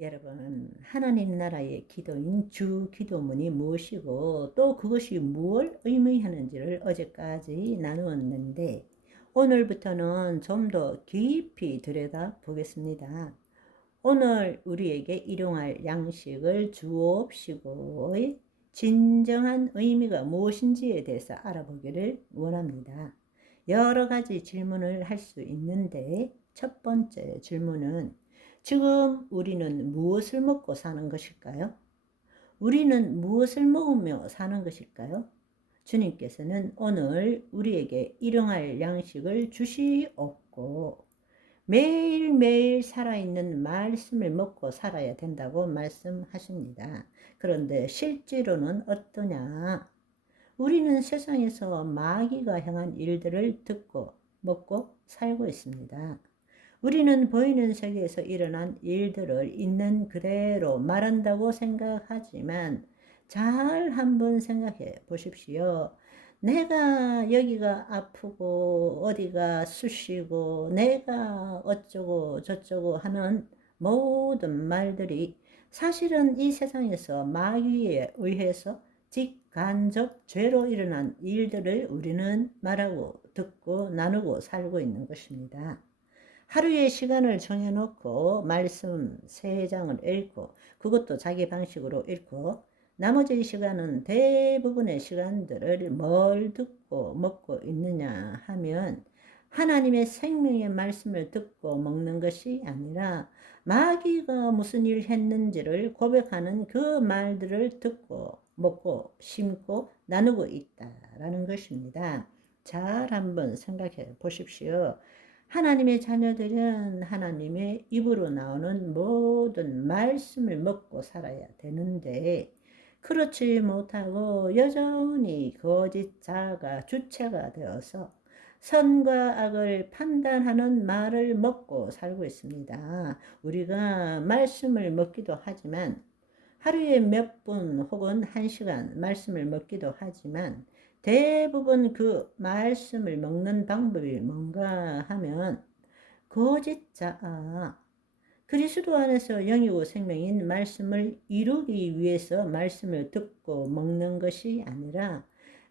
여러분, 하나님 나라의 기도인 주 기도문이 무엇이고 또 그것이 무엇을 의미하는지를 어제까지 나누었는데 오늘부터는 좀 더 깊이 들여다 보겠습니다. 오늘 우리에게 일용할 양식을 주옵시고의 진정한 의미가 무엇인지에 대해서 알아보기를 원합니다. 여러 가지 질문을 할 수 있는데 첫 번째 질문은 지금 우리는 무엇을 먹고 사는 것일까요? 우리는 무엇을 먹으며 사는 것일까요? 주님께서는 오늘 우리에게 일용할 양식을 주시옵고 매일매일 살아있는 말씀을 먹고 살아야 된다고 말씀하십니다. 그런데 실제로는 어떠냐? 우리는 세상에서 마귀가 향한 일들을 듣고 먹고 살고 있습니다. 우리는 보이는 세계에서 일어난 일들을 있는 그대로 말한다고 생각하지만 잘 한번 생각해 보십시오. 내가 여기가 아프고 어디가 쑤시고 내가 어쩌고 저쩌고 하는 모든 말들이 사실은 이 세상에서 마귀에 의해서 직간접 죄로 일어난 일들을 우리는 말하고 듣고 나누고 살고 있는 것입니다. 하루의 시간을 정해놓고 말씀 3장을 읽고 그것도 자기 방식으로 읽고 나머지 시간은 대부분의 시간들을 뭘 듣고 먹고 있느냐 하면 하나님의 생명의 말씀을 듣고 먹는 것이 아니라 마귀가 무슨 일 했는지를 고백하는 그 말들을 듣고 먹고 심고 나누고 있다라는 것입니다. 잘 한번 생각해 보십시오. 하나님의 자녀들은 하나님의 입으로 나오는 모든 말씀을 먹고 살아야 되는데 그렇지 못하고 여전히 거짓 자가 주체가 되어서 선과 악을 판단하는 말을 먹고 살고 있습니다. 우리가 말씀을 먹기도 하지만 하루에 몇 분 혹은 1시간 말씀을 먹기도 하지만 대부분 그 말씀을 먹는 방법이 뭔가 하면 거짓자 그리스도 안에서 영이고 생명인 말씀을 이루기 위해서 말씀을 듣고 먹는 것이 아니라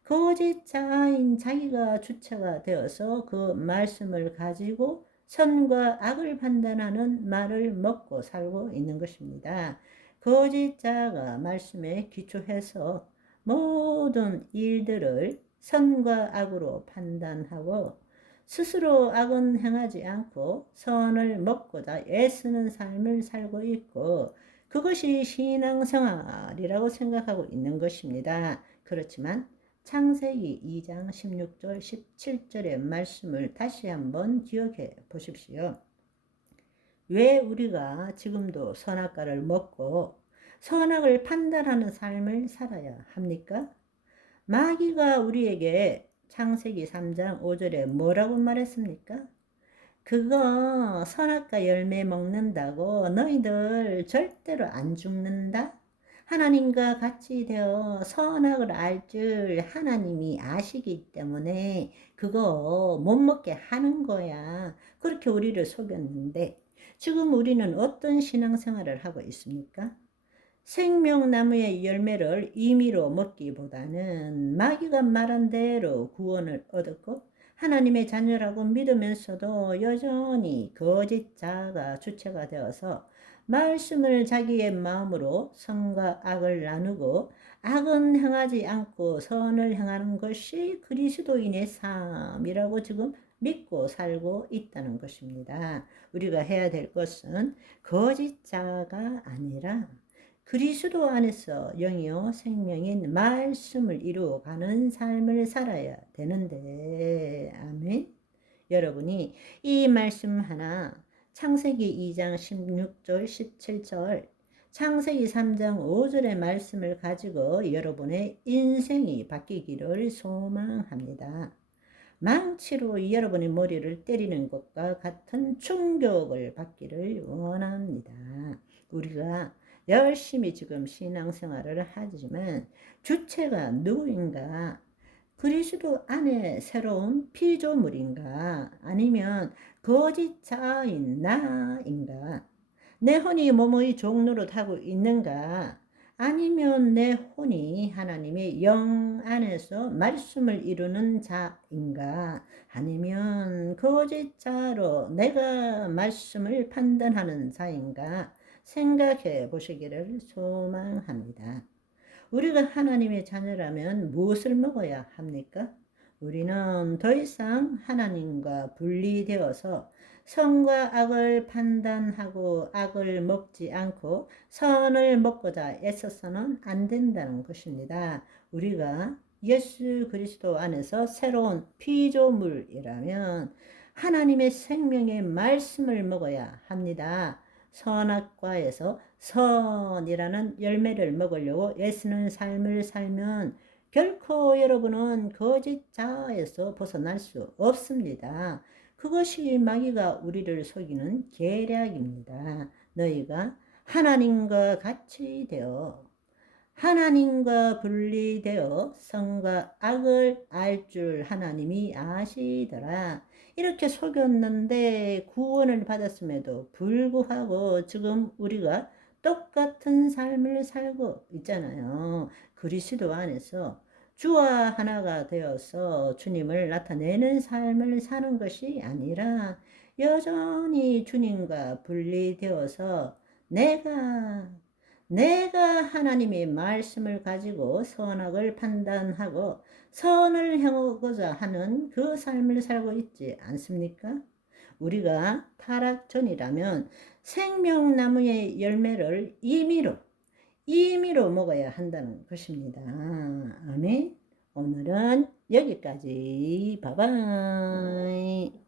거짓자인 자기가 주체가 되어서 그 말씀을 가지고 선과 악을 판단하는 말을 먹고 살고 있는 것입니다. 거짓자가 말씀에 기초해서 모든 일들을 선과 악으로 판단하고 스스로 악은 행하지 않고 선을 먹고자 애쓰는 삶을 살고 있고 그것이 신앙생활이라고 생각하고 있는 것입니다. 그렇지만 창세기 2장 16절 17절의 말씀을 다시 한번 기억해 보십시오. 왜 우리가 지금도 선악과를 먹고 선악을 판단하는 삶을 살아야 합니까? 마귀가 우리에게 창세기 3장 5절에 뭐라고 말했습니까? 그거 선악과 열매 먹는다고 너희들 절대로 안 죽는다? 하나님과 같이 되어 선악을 알 줄 하나님이 아시기 때문에 그거 못 먹게 하는 거야. 그렇게 우리를 속였는데 지금 우리는 어떤 신앙생활을 하고 있습니까? 생명나무의 열매를 임의로 먹기보다는 마귀가 말한 대로 구원을 얻었고 하나님의 자녀라고 믿으면서도 여전히 거짓자가 주체가 되어서 말씀을 자기의 마음으로 선과 악을 나누고 악은 행하지 않고 선을 행하는 것이 그리스도인의 삶이라고 지금 믿고 살고 있다는 것입니다. 우리가 해야 될 것은 거짓자가 아니라 그리스도 안에서 영이요 생명인 말씀을 이루어가는 삶을 살아야 되는데 아멘. 여러분이 이 말씀 하나 창세기 2장 16절 17절 창세기 3장 5절의 말씀을 가지고 여러분의 인생이 바뀌기를 소망합니다. 망치로 여러분의 머리를 때리는 것과 같은 충격을 받기를 원합니다. 우리가 열심히 지금 신앙생활을 하지만 주체가 누구인가? 그리스도 안에 새로운 피조물인가? 아니면 거짓자인 나인가? 내 혼이 뭐뭐의 종노릇하고 있는가? 아니면 내 혼이 하나님의 영 안에서 말씀을 이루는 자인가? 아니면 거짓자로 내가 말씀을 판단하는 자인가? 생각해 보시기를 소망합니다. 우리가 하나님의 자녀라면 무엇을 먹어야 합니까? 우리는 더 이상 하나님과 분리되어서 선과 악을 판단하고 악을 먹지 않고 선을 먹고자 애써서는 안 된다는 것입니다. 우리가 예수 그리스도 안에서 새로운 피조물이라면 하나님의 생명의 말씀을 먹어야 합니다. 선악과에서 선이라는 열매를 먹으려고 애쓰는 삶을 살면 결코 여러분은 거짓자에서 벗어날 수 없습니다. 그것이 마귀가 우리를 속이는 계략입니다. 너희가 하나님과 같이 되어 하나님과 분리되어 선과 악을 알 줄 하나님이 아시더라. 이렇게 속였는데 구원을 받았음에도 불구하고 지금 우리가 똑같은 삶을 살고 있잖아요. 그리스도 안에서 주와 하나가 되어서 주님을 나타내는 삶을 사는 것이 아니라 여전히 주님과 분리되어서 내가 하나님의 말씀을 가지고 선악을 판단하고 선을 행하고자 하는 그 삶을 살고 있지 않습니까? 우리가 타락 전이라면 생명나무의 열매를 임의로 먹어야 한다는 것입니다. 아멘. 오늘은 여기까지. 바이바이.